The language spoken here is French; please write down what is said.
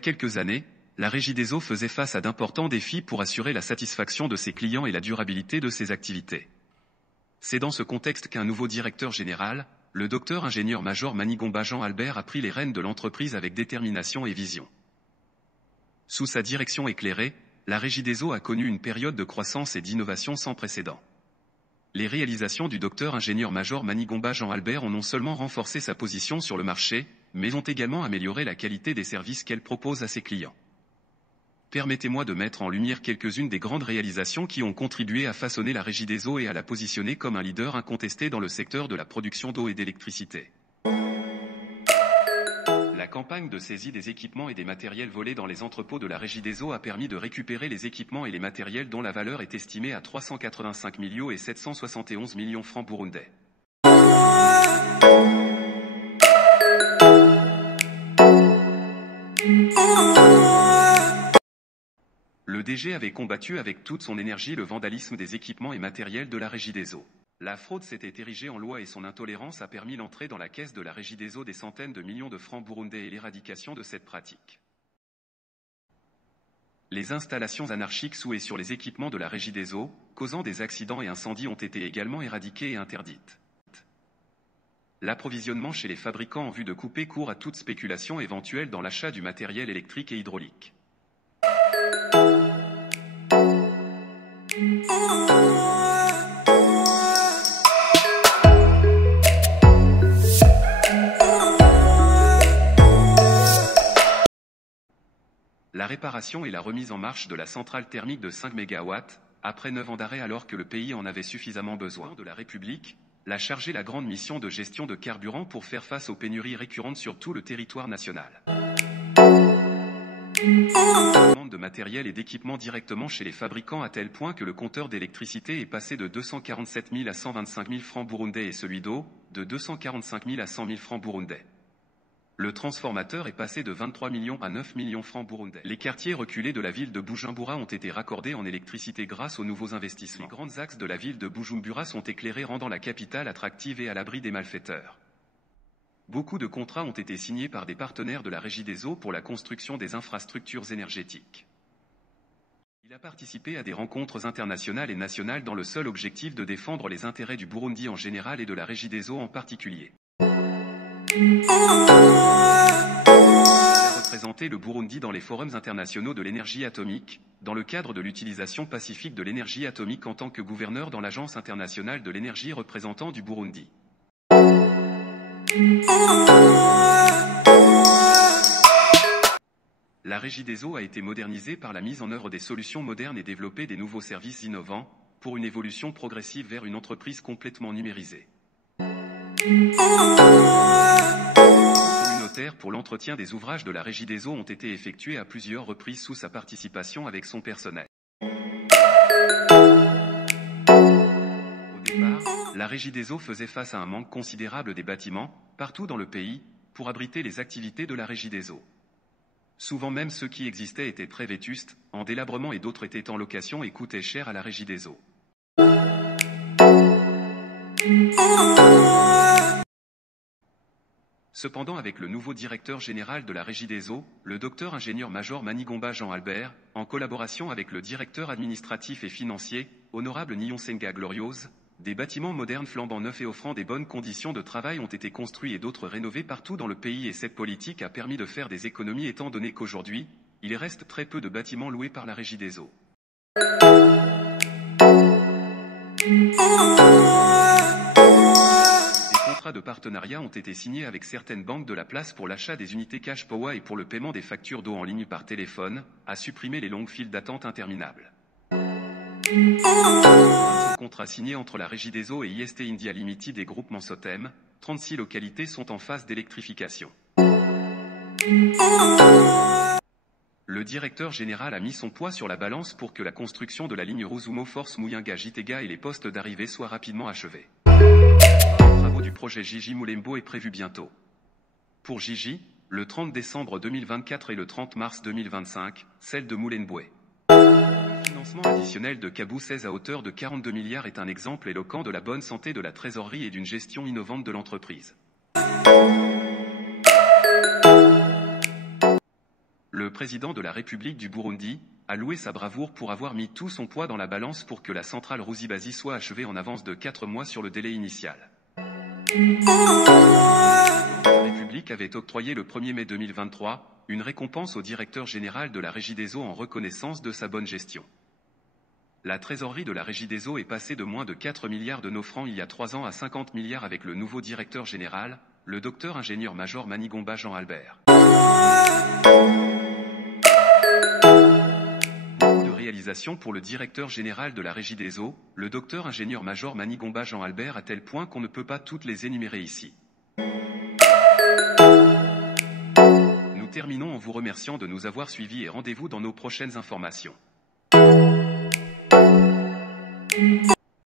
quelques années, la Régie des Eaux faisait face à d'importants défis pour assurer la satisfaction de ses clients et la durabilité de ses activités. C'est dans ce contexte qu'un nouveau directeur général, le docteur ingénieur-major Manigomba Jean-Albert, a pris les rênes de l'entreprise avec détermination et vision. Sous sa direction éclairée, la Régie des Eaux a connu une période de croissance et d'innovation sans précédent. Les réalisations du docteur ingénieur-major Manigomba Jean-Albert ont non seulement renforcé sa position sur le marché, mais ont également amélioré la qualité des services qu'elle propose à ses clients. Permettez-moi de mettre en lumière quelques-unes des grandes réalisations qui ont contribué à façonner la Régie des Eaux et à la positionner comme un leader incontesté dans le secteur de la production d'eau et d'électricité. La campagne de saisie des équipements et des matériels volés dans les entrepôts de la Régie des Eaux a permis de récupérer les équipements et les matériels dont la valeur est estimée à 385 millions et 771 millions francs burundais. Le DG avait combattu avec toute son énergie le vandalisme des équipements et matériels de la Régie des Eaux. La fraude s'était érigée en loi et son intolérance a permis l'entrée dans la caisse de la Régie des Eaux des centaines de millions de francs burundais et l'éradication de cette pratique. Les installations anarchiques sous et sur les équipements de la Régie des Eaux, causant des accidents et incendies, ont été également éradiquées et interdites. L'approvisionnement chez les fabricants en vue de couper court à toute spéculation éventuelle dans l'achat du matériel électrique et hydraulique. La réparation et la remise en marche de la centrale thermique de 5 MW, après 9 ans d'arrêt alors que le pays en avait suffisamment besoin. De la République, l'a chargé la grande mission de gestion de carburant pour faire face aux pénuries récurrentes sur tout le territoire national. De matériel et d'équipement directement chez les fabricants à tel point que le compteur d'électricité est passé de 247 000 à 125 000 francs burundais et celui d'eau, de 245 000 à 100 000 francs burundais. Le transformateur est passé de 23 millions à 9 millions francs burundais. Les quartiers reculés de la ville de Bujumbura ont été raccordés en électricité grâce aux nouveaux investissements. Les grands axes de la ville de Bujumbura sont éclairés, rendant la capitale attractive et à l'abri des malfaiteurs. Beaucoup de contrats ont été signés par des partenaires de la Régie des Eaux pour la construction des infrastructures énergétiques. Il a participé à des rencontres internationales et nationales dans le seul objectif de défendre les intérêts du Burundi en général et de la Régie des Eaux en particulier. Il a représenté le Burundi dans les forums internationaux de l'énergie atomique, dans le cadre de l'utilisation pacifique de l'énergie atomique en tant que gouverneur dans l'Agence internationale de l'énergie représentant du Burundi. La Régie des Eaux a été modernisée par la mise en œuvre des solutions modernes et développé des nouveaux services innovants, pour une évolution progressive vers une entreprise complètement numérisée. Communautaires pour l'entretien des ouvrages de la Régie des Eaux ont été effectués à plusieurs reprises sous sa participation avec son personnel. Au départ, la Régie des Eaux faisait face à un manque considérable des bâtiments, partout dans le pays, pour abriter les activités de la Régie des Eaux. Souvent même ceux qui existaient étaient très vétustes, en délabrement, et d'autres étaient en location et coûtaient cher à la Régie des Eaux. Cependant, avec le nouveau directeur général de la Régie des Eaux, le docteur ingénieur-major Manigomba Jean-Albert, en collaboration avec le directeur administratif et financier, honorable Niyonsenga Gloriose, des bâtiments modernes flambant neufs et offrant des bonnes conditions de travail ont été construits et d'autres rénovés partout dans le pays, et cette politique a permis de faire des économies étant donné qu'aujourd'hui, il reste très peu de bâtiments loués par la Régie des Eaux. Des contrats de partenariat ont été signés avec certaines banques de la place pour l'achat des unités Cash Power et pour le paiement des factures d'eau en ligne par téléphone, à supprimer les longues files d'attente interminables. Contrat signé entre la Régie des Eaux et IST India Limited et Groupement Sotem, 36 localités sont en phase d'électrification. Le directeur général a mis son poids sur la balance pour que la construction de la ligne Rusumo Force Muyinga-Gitega et les postes d'arrivée soient rapidement achevés. Les travaux du projet Gigi Mulembo est prévu bientôt. Pour Gigi, le 30 décembre 2024 et le 30 mars 2025, celle de Mulembo. Le financement additionnel de Kabou 16 à hauteur de 42 milliards est un exemple éloquent de la bonne santé de la trésorerie et d'une gestion innovante de l'entreprise. Le le président de la République du Burundi, a loué sa bravoure pour avoir mis tout son poids dans la balance pour que la centrale Ruzibazi soit achevée en avance de 4 mois sur le délai initial. La République avait octroyé le 1er mai 2023 une récompense au directeur général de la Régie des eaux en reconnaissance de sa bonne gestion. La trésorerie de la Régie des eaux est passée de moins de 4 milliards de nos francs il y a 3 ans à 50 milliards avec le nouveau directeur général, le docteur ingénieur-major Manigomba Jean-Albert. De réalisation pour le directeur général de la Régie des eaux, le docteur ingénieur-major Manigomba Jean-Albert à tel point qu'on ne peut pas toutes les énumérer ici. Nous terminons en vous remerciant de nous avoir suivis et rendez-vous dans nos prochaines informations.